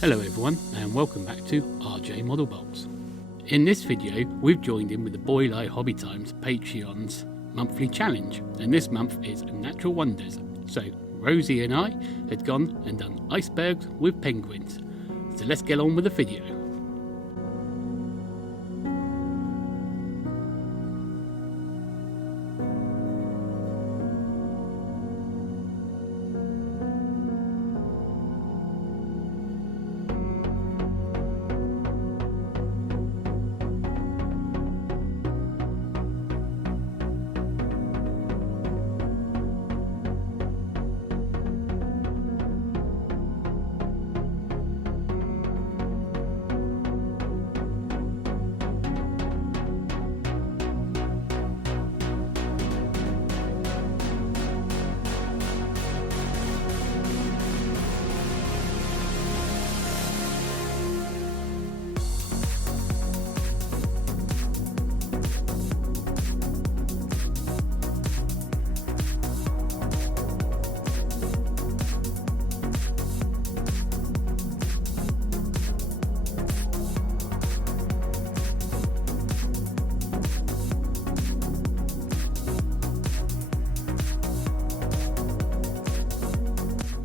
Hello everyone and welcome back to RJ Model Box. In this video we've joined in with the Boylai Hobby Times Patreon's monthly challenge, and this month is Natural Wonders. So Rosie and I had gone and done icebergs with penguins. So let's get on with the video.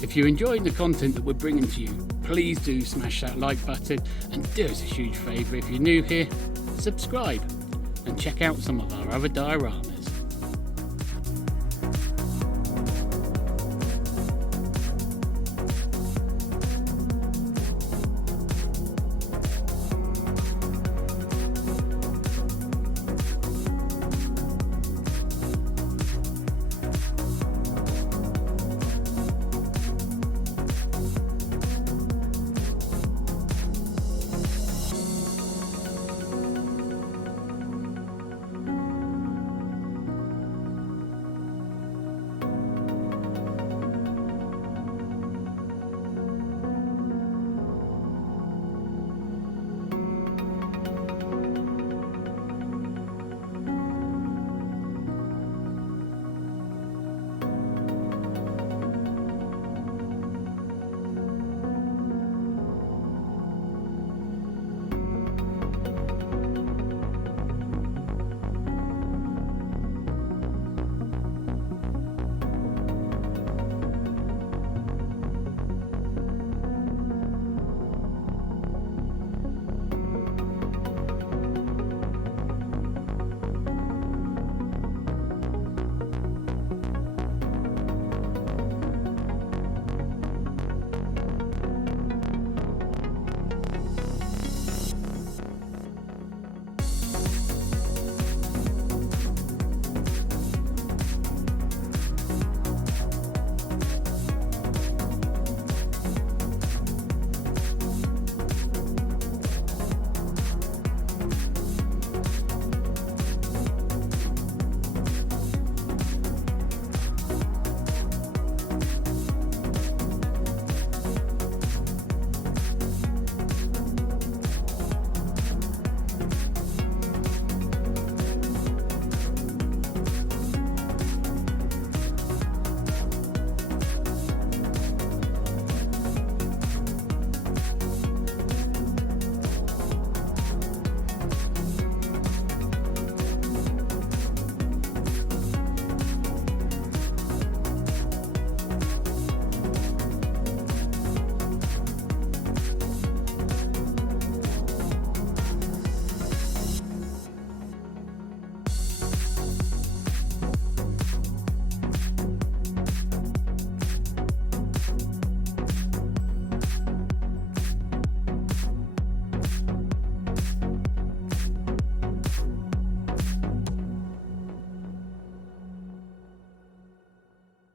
If you're enjoying the content that we're bringing to you, please do smash that like button, and do us a huge favour if you're new here, subscribe and check out some of our other dioramas.